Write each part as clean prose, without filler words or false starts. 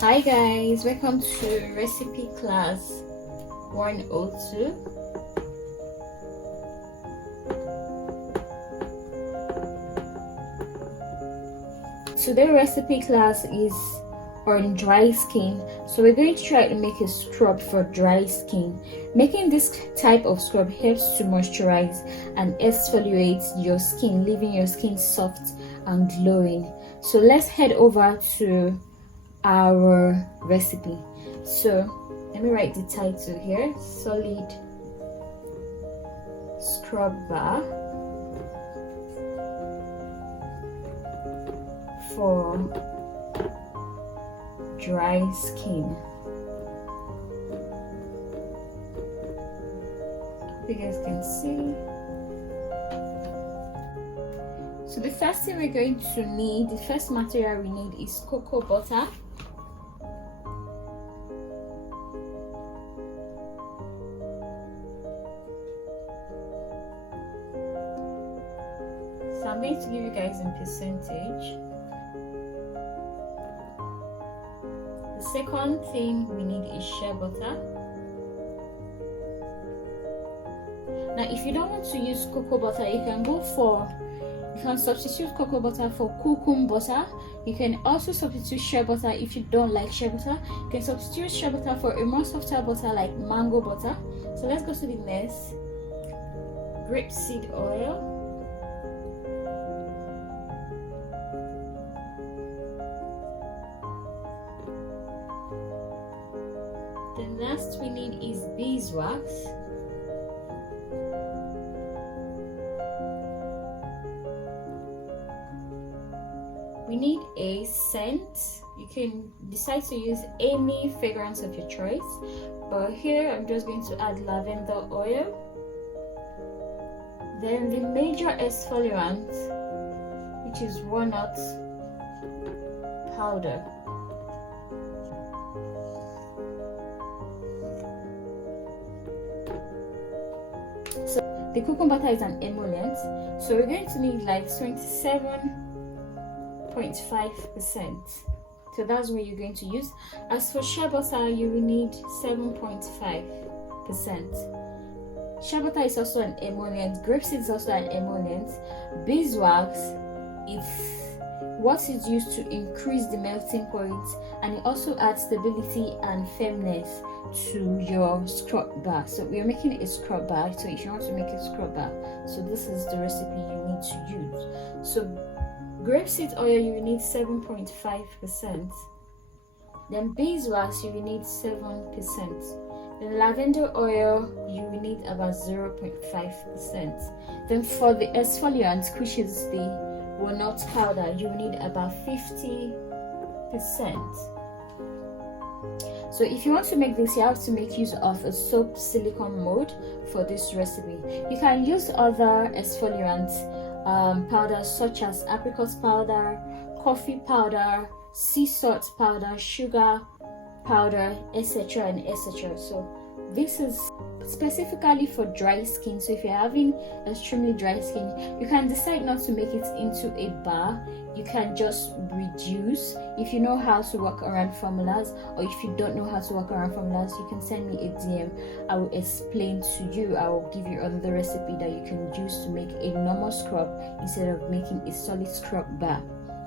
Hi guys, welcome to recipe class 102. Today's recipe class is on dry skin, so we're going to try to make a scrub for dry skin. Making this type of scrub helps to moisturize and exfoliate your skin, leaving your skin soft and glowing. So let's head over to our recipe. So let me write the title here: solid scrub bar for dry skin. You guys can see. So the first thing we're going to need, the first material we need is cocoa butter. So I'm going to give you guys in percentage. The second thing we need is shea butter. Now if you don't want to use cocoa butter, you can substitute cocoa butter for cocoanut butter. You can also substitute shea butter if you don't like shea butter. You can substitute shea butter for a more softer butter like mango butter. So let's go to the next. Grapeseed oil. The next we need is beeswax. We need a scent. You can decide to use any fragrance of your choice, but here I'm just going to add lavender oil. Then the major exfoliant, which is walnut powder. So the cocoa butter is an emollient, so we're going to need like 27.5%. So that's what you're going to use. As for shea butter, you will need 7.5%. Shea butter is also an emollient. Grapeseed is also an emollient. Beeswax is what is used to increase the melting point, and it also adds stability and firmness to your scrub bar. So we are making a scrub bar, so if you want to make a scrub bar, so this is the recipe you need to use. So grapeseed oil, you will need 7.5%. Then beeswax, you will need 7%. Then lavender oil, you will need about 0.5%. Then for the exfoliant, which is the walnut powder, you will need about 50%. So if you want to make this, you have to make use of a soap silicone mold for this recipe. You can use other exfoliant powders such as apricot powder, coffee powder, sea salt powder, sugar powder, etc. and etc. So this is specifically for dry skin. So if you're having extremely dry skin, you can decide not to make it into a bar. You can just reduce. If you know how to work around formulas, or if you don't know how to work around formulas, you can send me a DM. I will explain to you. I will give you another recipe that you can use to make a normal scrub instead of making a solid scrub bar.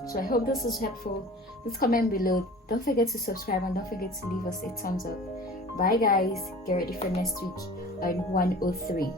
So I hope this is helpful. Please comment below. Don't forget to subscribe and don't forget to leave us a thumbs up. Bye guys. Get ready for next week on 103.